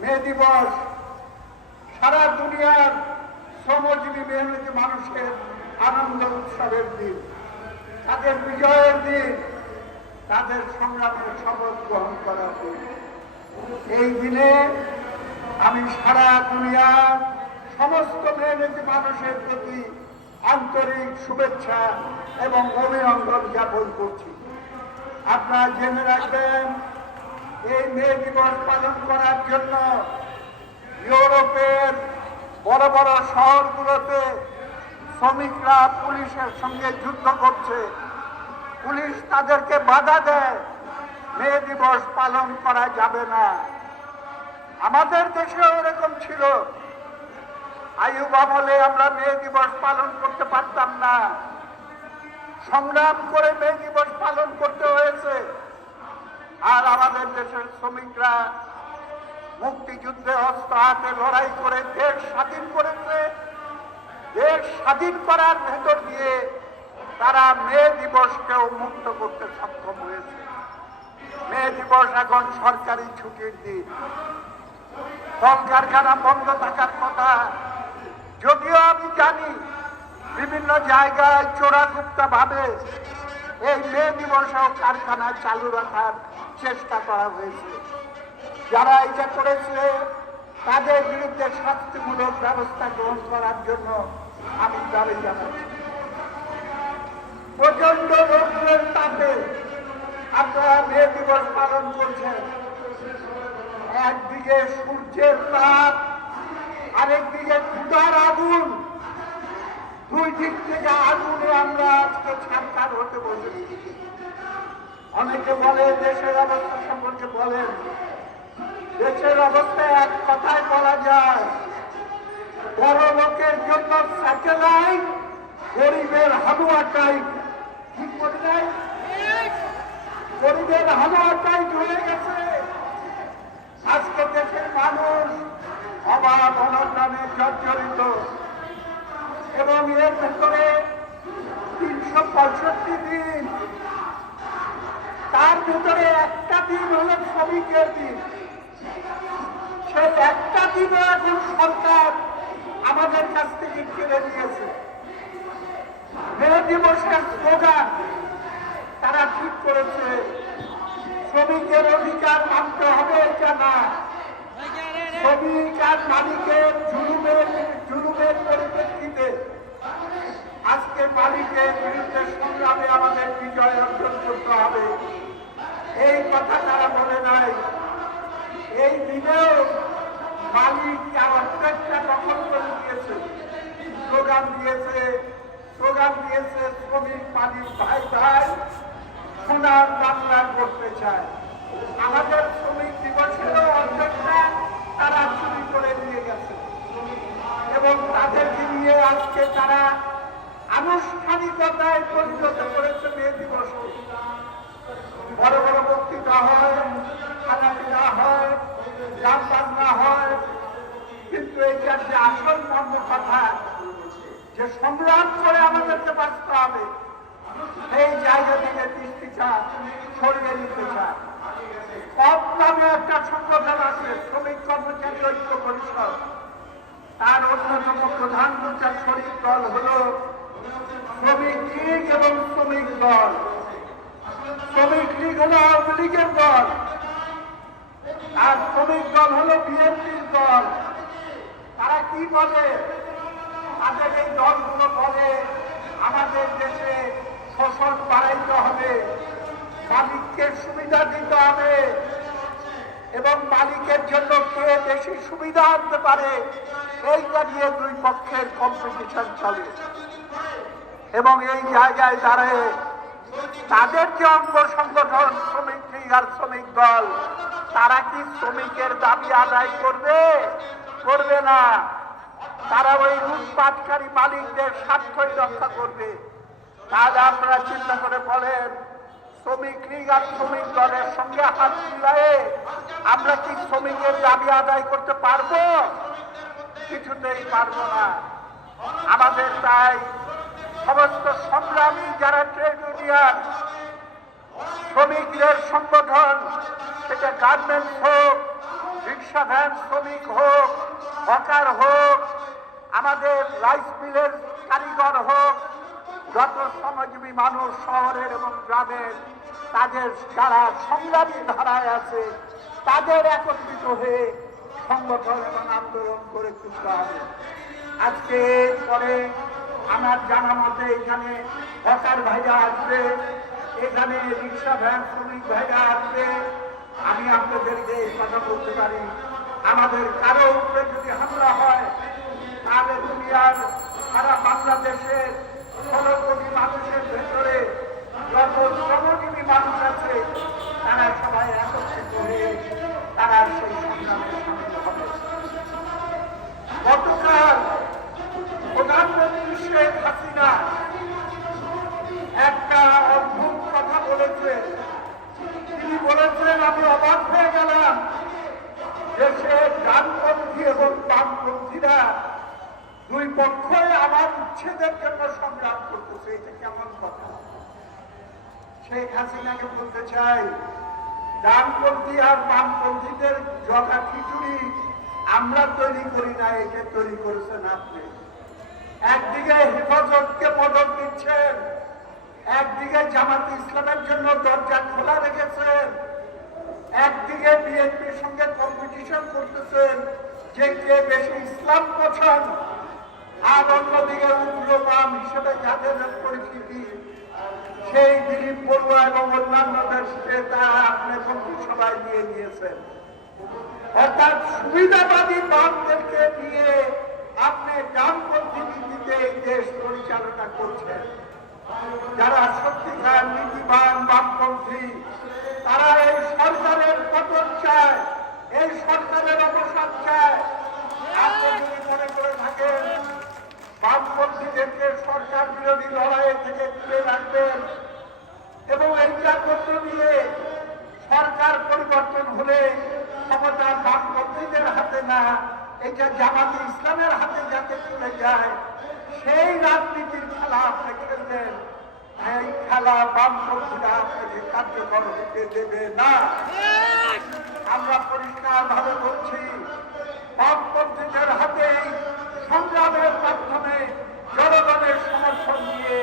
মে দিবস, সারা দুনিয়ার শ্রমজীবী মেহনতি মানুষের আনন্দ উৎসবের দিন। তাদের বিজয়ের দিন, তাদের সংগ্রামের শপথ গ্রহণ করার দিন। এই দিনে আমি সারা দুনিয়ার সমস্ত মেহনতি মানুষের প্রতি আন্তরিক শুভেচ্ছা এবং অভিনন্দন জ্ঞাপন করছি। আপনারা জেনে রাখবেন এই মে দিবস পালন করার জন্য ইউরোপের বড় বড় শহরগুলোতে শ্রমিকরা পুলিশের সঙ্গে যুদ্ধ করছে। পুলিশ তাদেরকে বাধা দেয় মে দিবস পালন করা যাবে না। আমাদের দেশেও এরকম ছিল। আয়ুব আমলে আমরা মে দিবস পালন করতে পারতাম না। সংগ্রাম করে মে দিবস পালন করতে হয়েছে। আর আমাদের দেশের শ্রমিকরা মুক্তিযুদ্ধে অস্ত্র হাতে লড়াই করে দেশ স্বাধীন করেছে। দেশ স্বাধীন করার ভেতর দিয়ে তারা মে দিবসকেও মুক্ত করতে সক্ষম হয়েছে। মে দিবস এখন সরকারি ছুটির দিন। কল কারখানা বন্ধ থাকার কথা, যদিও আমি জানি বিভিন্ন জায়গায় চোরাগুপ্তা ভাবে এই মে দিবসেও কারখানা চালু রাখার চেষ্টা করা হয়েছে। যারা এটা করেছে, তাদের বিরুদ্ধে শাস্তিমূলক ব্যবস্থা গ্রহণ করার জন্য আমি দাবি জানাচ্ছি প্রচণ্ড রৌদ্রের তাপে আপনারা মে দিবস পালন করছেন। একদিকে সূর্যের তাপ, আরেকদিকে ক্ষুদার আগুন। দুই দিক থেকে আগুনে আমরা আজকে ছাড়খার হতে বসেছি। অনেকে বলে দেশের অবস্থা সম্পর্কে বলেন। দেশের অবস্থা এক কথায় বলা যায়, বড় লোকের জন্য স্যাটেলাইট গরিবের হালুয়াটাই ঠিক বলি নাই। গরিবের হালুয়াটাই টাইপ গেছে আজকে দেশের মানুষ অভাব অনটনে জর্জরিত এবং এর ভেতরে তিনশো পঁয়ষট্টি দিন তার ভেতরে একটা দিন হলো শ্রমিকের দিন। সেই একটা দিনও এখন সরকার আমাদের কাছ থেকে কেড়ে নিয়েছে। মে দিবসের স্লোগান, তারা ঠিক করেছে, শ্রমিকের অধিকার মানতে হবে এটা না। শ্রমিক আর মালিকের জুলুমের জুলুমের পরিপ্রেক্ষিতে আজকে মালিকের বিরুদ্ধে সংগ্রামে আমাদের বিজয় অর্জন করতে হবে। এই কথা তারা বলে নাই। এই দিনেও মালিক তার অর্ধেকটা দখল করে দিয়েছে? স্লোগান দিয়েছে স্লোগান দিয়েছে, শ্রমিক মালিক ভাই ভাই, সোনার বাংলা করতে চায়। আমাদের শ্রমিক দিবসেরও অর্ধেকটা তারা চুরি করে নিয়ে গেছে। এবং তাদেরকে নিয়ে আজকে তারা আনুষ্ঠানিকতায় পরিণত করেছে মে দিবস। বড় বড় হয়, খানা হয়, গান বাজনা হয়। কিন্তু এইটার যে আসল মর্ম কথা, যে সংগ্রাম করে আমাদেরকে বাঁচতে হবে, সেই জায়গা থেকে দৃষ্টিটা সরিয়ে নিতে চায়। কম নামে একটা সংগঠন আছে, শ্রমিক কর্মচারী ঐক্য পরিষদ। তার অন্যতম প্রধান বিচার শরীর দল হল শ্রমিক এবং শ্রমিক দল। শ্রমিক লীগ হল আওয়ামী লীগের দল। আর শ্রমিক দল হল বিএনপির দল। তারা কি বলে? তাদের এই দলগুলো বলে, আমাদের দেশে শোষণ বাড়াইতে হবে মালিককে সুবিধা দিতে হবে এবং মালিকের জন্য কে বেশি সুবিধা আনতে পারে এইটা নিয়ে দুই পক্ষের কম্পিটিশন চলে। এবং এই জায়গায় দাঁড়ায় তাদের যে অঙ্গ সংগঠন, শ্রমিক লীগ আর শ্রমিক দল, তারা কি শ্রমিকের দাবি আদায় করবে? করবে না। তারা ওই লুটপাটকারী মালিকদের স্বার্থই রক্ষা করবে। তাহলে আপনারা চিন্তা করে বলেন, শ্রমিক লীগ আর শ্রমিক দলের সঙ্গে হাত মিলায়ে আমরা কি শ্রমিকের দাবি আদায় করতে পারব? কিছুতেই পারব না। আমাদের তাই সমস্ত সংগ্রামী যারা ট্রেড ইউনিয়ন শ্রমিকদের সংগঠন, সেটা গার্মেন্টস হোক, রিক্সা ভ্যান শ্রমিক হোক, হকার হোক, আমাদের রাইস মিলের কারিগর হোক, যত শ্রমজীবী মানুষ শহরের এবং গ্রামের, তাদের যারা সংগ্রামী ধারায় আছে, তাদের একত্রিত হয়ে সংগঠন এবং আন্দোলন করে তুলতে হবে। আজকে পরে আমার জানা মতে এখানে হকার ভাইরা আসবে, এখানে রিক্সা ভ্যান শ্রমিক ভাইরা আসবে। আমি আপনাদেরকে কথা বলতে পারি, আমাদের কারও উপরে যদি হামলা হয়, তাহলে দুনিয়ার সারা বাংলাদেশের ষোলো কোটি মানুষের ভেতরে যত শ্রমজীবী মানুষ আছে, তারা সবাই একত্রিত হয়ে তারা সেই সংগ্রামে সামিল হবে গতকাল প্রধানমন্ত্রী শেখ হাসিনা একটা অদ্ভুত কথা বলেছে তিনি বলেছেন আমি অবাক হয়ে গেলাম দেশে ডানপন্থী এবং বামপন্থীরা দুই পক্ষই আমার উচ্ছেদের জন্য সংগ্রাম করতেছে এটা কেমন কথা শেখ হাসিনাকে বলতে চাই ডানপন্থী আর বামপন্থীদের জগা খিচুড়ি আমরা তৈরি করি না এটা তৈরি করেছেন আপনি। একদিকে হেফাজতকে মদত দিচ্ছেন, একদিকে জামাত ইসলামের জন্য দরজা খোলা রেখেছেন, একদিকে বিএনপির সঙ্গে কম্পিটিশন করতেছেন, যে কে বেশি ইসলাম পছন্দ, আর অন্যদিকে উগ্রবাম হিসেবে যাদের পরিচিতি, সেই দিলীপ বড়ুয়া এবং অন্যান্যদের সাথে তারা আপনি সবাই নিয়ে নিয়েছেন অর্থাৎ সুবিধাবাদী বামদেরকে নিয়ে আপনি ডানপন্থী নীতিতে এই দেশ পরিচালনা করছেন। যারা সত্যিকার নীতিবান বামপন্থী, তারা এই সরকারের পতন চায়, এই সরকারের অবসান চায়। মনে করে থাকেন, বামপন্থীদেরকে সরকার বিরোধী লড়াই থেকে তুলে রাখবেন এবং এইটা করতে দিয়ে সরকার পরিবর্তন হলে ক্ষমতা বামপন্থীদের হাতে না এটা জামাতে ইসলামের হাতে যাতে চলে যায়, সেই রাজনীতির খেলা আপনি খেলবেন এই খেলা বামপন্থীরা আপনাকে কার্যকর হতে দেবে না। আমরা পরিষ্কার ভাবে বলছি, বামপন্থীদের হাতে সংগ্রামের মাধ্যমে জনগণের সমর্থন নিয়ে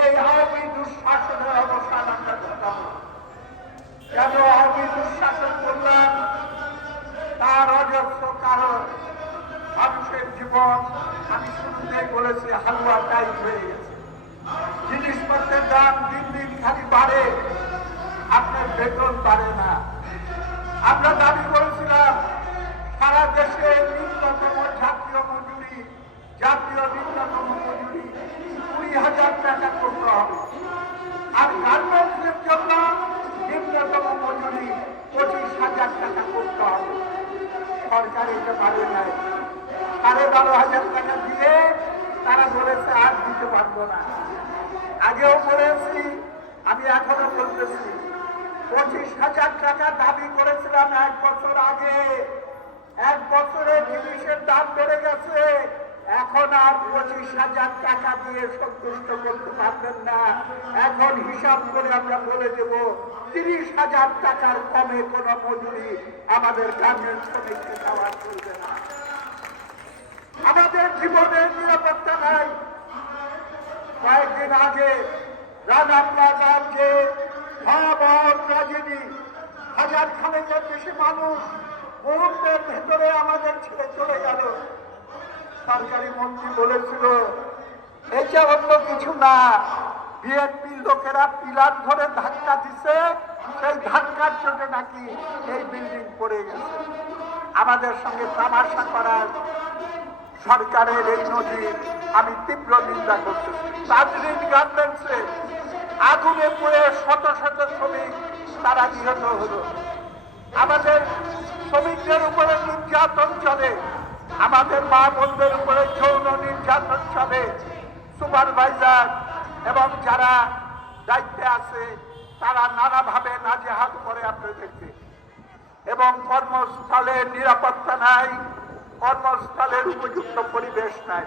এই আওয়ামী দুঃশাসনের অবসান আমরা করতে হবে কেন আওয়ামী দুঃশাসন করলাম তার অজস্র কারণ মানুষের জীবন আমি শুরুতেই বলেছি হালুয়া টাইপ হয়ে গেছে জিনিসপত্রের দাম দিন দিন খালি বাড়ে আপনার বেতন বাড়ে না আমরা দাবি করেছিলাম সারা দেশে ন্যূনতম জাতীয় মজুরি জাতীয় ন্যূনতম মজুরি কুড়ি হাজার টাকা করতে হবে আর গার্মেন্টসের জন্য নিম্নতম মজুরি পঁচিশ হাজার টাকা করতে হবে সরকার এটা পারে নাই সাড়ে বারো হাজার টাকা দিয়ে তারা বলেছে আর দিতে পারব না আগেও বলেছি আমি এখনও বলতেছি পঁচিশ হাজার টাকা দাবি করেছিলাম এক বছর আগে এক বছরে জিনিসের দাম বেড়ে গেছে। এখন আর পঁচিশ হাজার টাকা দিয়ে সন্তুষ্ট করতে পারবেন না। এখন হিসাব করে আমরা বলে দেব, তিরিশ হাজার টাকার কমে কোনো মজুরি আমাদের গার্মেন্টস শ্রমিককে দেওয়া চলবে না। আমাদের জীবনের নিরাপত্তা নাই। কয়েকদিন আগে রানা প্লাজার যে ভয়াবহ ট্রাজেডি হাজার খানেকের বেশি মানুষ মুহূর্তের ভেতরে আমাদের ছেড়ে চলে গেল। সরকারি মন্ত্রী বলেছিল এটা অন্য কিছু না। বিএনপির লোকেরা পিলার ধরে ধাক্কা দিছে, সেই ধাক্কার চোটে নাকি এই বিল্ডিং পড়ে গেছে। আমাদের সঙ্গে তামাশা করার সরকারের এই নদী আমি তীব্র নিন্দা করতেছি তাজরিন গার্মেন্টসে আগুনে পড়ে শত শত শ্রমিক তারা নিহত হলো। আমাদের শ্রমিকদের উপরে নির্যাতন চলে, আমাদের মা বোনদের উপরে যৌন নির্যাতন চলে। সুপারভাইজার এবং যারা দায়িত্বে আছে, তারা নানাভাবে নাজেহাল করে আপনাদেরকে। এবং কর্মস্থলে নিরাপত্তা নাই, কর্মস্থলের উপযুক্ত পরিবেশ নাই।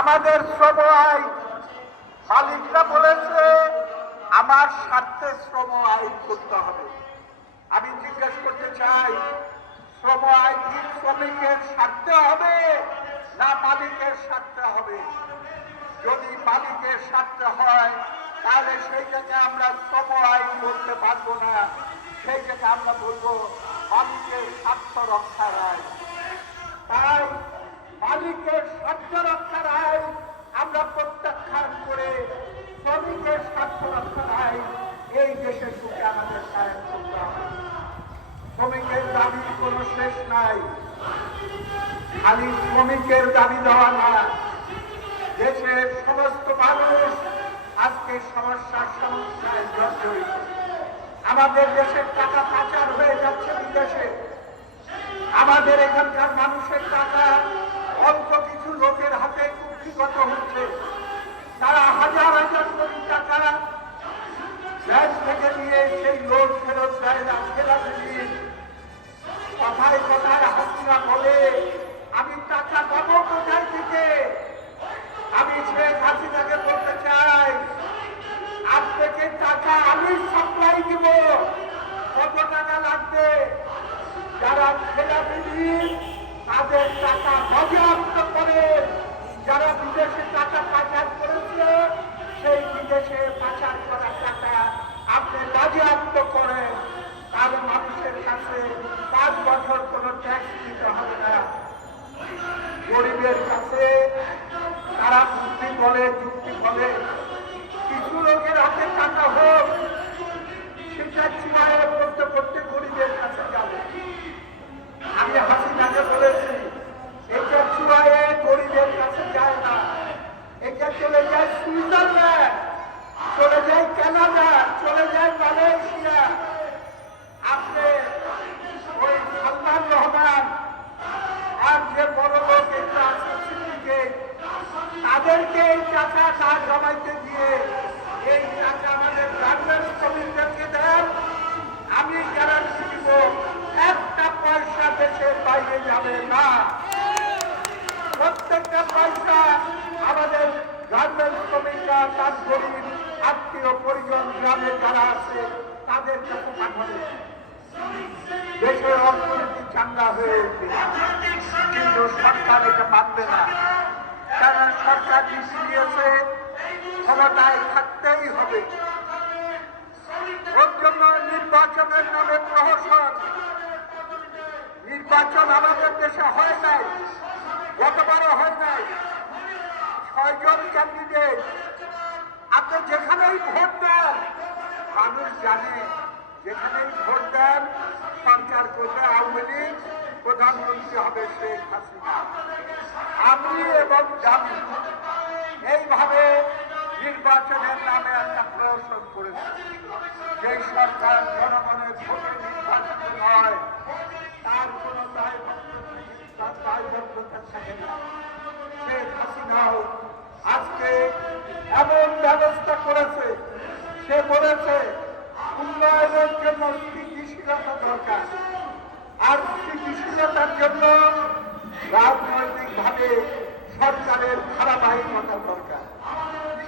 আমাদের শ্রম আইন, মালিকরা বলেছে, আমার স্বার্থে শ্রম আইন করতে হবে। আমি জিজ্ঞেস করতে চাই শ্রমিকের স্বার্থে হবে না মালিকের স্বার্থে হবে? যদি মালিকের স্বার্থে হয়, তাহলে সেই জায়গায় আমরা শ্রম আইন বলতে পারব না। সেই জায়গায় আমরা বলব মালিকের স্বার্থ রক্ষার আইন তাই মালিকের স্বার্থ রক্ষার আইন আমরা প্রত্যাখ্যান করে শ্রমিকের স্বার্থ রক্ষার আইন এই দেশের সুখে আমাদের কায়েম করতে হবে। শ্রমিকের দাবির কোনো শেষ নাই। খালি শ্রমিকের দাবি দেওয়া না দেশের সমস্ত মানুষ আজকে সমস্যার সমস্যায় জর্জরিত আমাদের দেশের টাকা পাচার হয়ে যাচ্ছে বিদেশে। আমাদের এখানকার মানুষের টাকা অল্প কিছু লোকের হাতে কুক্ষিগত হচ্ছে। তারা হাজার হাজার কোটি টাকা ব্যাংক থেকে নিয়ে সেই লোক ফেরত দেয় না ঠেলাঠেলি কথায় কথায় হাসিনা বলে, আমি টাকা পাবো কোথায় থেকে? আমি শেখ হাসিনাকে বলতে চাই আপনাকে টাকা আমি সাপ্লাই দিব। কত টাকা লাগবে? যারা ঠেলাঠেলি তাদের টাকা বাজেয়াপ্ত করে। যারা বিদেশে টাকা পাচার করেছে, সেই বিদেশে পাচার করা টাকা আপনি বাজেয়াপ্ত করেন। কাছে পাঁচ বছর কোনো ট্যাক্স দিতে হবে না। গরিবের কাছে তারা যুক্তি বলে যুক্তি বলে, কিছু লোকের হাতে টাকা হোক, সেটা চিনায় করতে করতে গরিবের কাছে যাবে। আমি হাসিনাকে বলেছি, এটা চুয়ায়ে গরিবের কাছে যায় না। এটা চলে যায় সুইজারল্যান্ড, চলে যায় কানাডা, চলে যায় মালয়েশিয়া আপনি ওই সালমান রহমান আর যে বড় লোক একটা আছে সিন্ডিকেট তাদেরকে এই টাকা না দিয়ে এই টাকা আমাদের গার্মেন্টস শ্রমিকদেরকে দেন। আমি গ্যারান্টি দিব, একটা পয়সা দেশের বাইরে যাবে না। প্রত্যেকটা পয়সা আমাদের গার্মেন্টস শ্রমিকরা, তার গরিব আত্মীয় পরিজন গ্রামে যারা আছে, তাদের কাছে পাঠাবে। দেশের অর্থনীতি চাঙ্গা হয়ে উঠবে। কিন্তু সরকার এটা মানবে না। কারণ সরকার নীতি দিয়েছে ক্ষমতায় থাকতেই হবে। জন্য নির্বাচনের নামে প্রহসন। নির্বাচন আমাদের দেশে হয় নাই গতবারও হয় নাই। ছয়জন ক্যান্ডিডেট আপনি যেখানেই ভোট দেন, মানুষ জানে, যেখানেই ভোট দেন সরকার করবে আওয়ামী লীগ, প্রধানমন্ত্রী হবে শেখ হাসিনা। আমি এবং জামি এইভাবে নির্বাচনের নামে একটা প্রহসন করেছে। যে সরকার জনগণের ভোটে নির্বাচিত হয়, তার কোন দায়বদ্ধতা থাকে না। শেখ হাসিনাও আজকে এমন ব্যবস্থা করেছে সে বলেছে উন্নয়নের জন্য স্থিতিশীলতা দরকার আর স্থিতিশীলতার জন্য রাজনৈতিকভাবে সরকারের ধারাবাহিকতা দরকার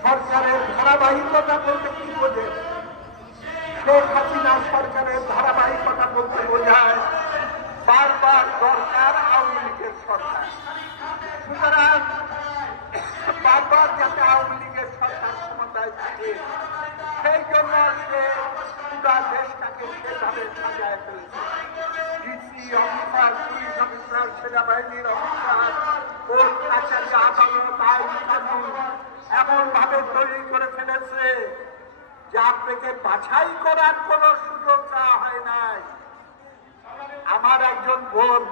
সরকারের ধারাবাহিকতা বলতে কি বোঝে শেখ হাসিনা সরকারের ধারাবাহিকতা বলতে বোঝায় বারবার দরকার আওয়ামী লীগের সরকার সুতরাং বারবার যাতে আওয়ামী লীগের সরকার ক্ষমতায় থাকে সেই জন্য সে পুরা পুলিশ অফিসার সেনাবাহিনীর অফিসার কোর্ট কাছারি আদালত আইন তৈরি করে ফেলেছে যে আপনাকে বাছাই করার কোনো সুযোগ দেওয়া হয় নাই আমার একজন বোন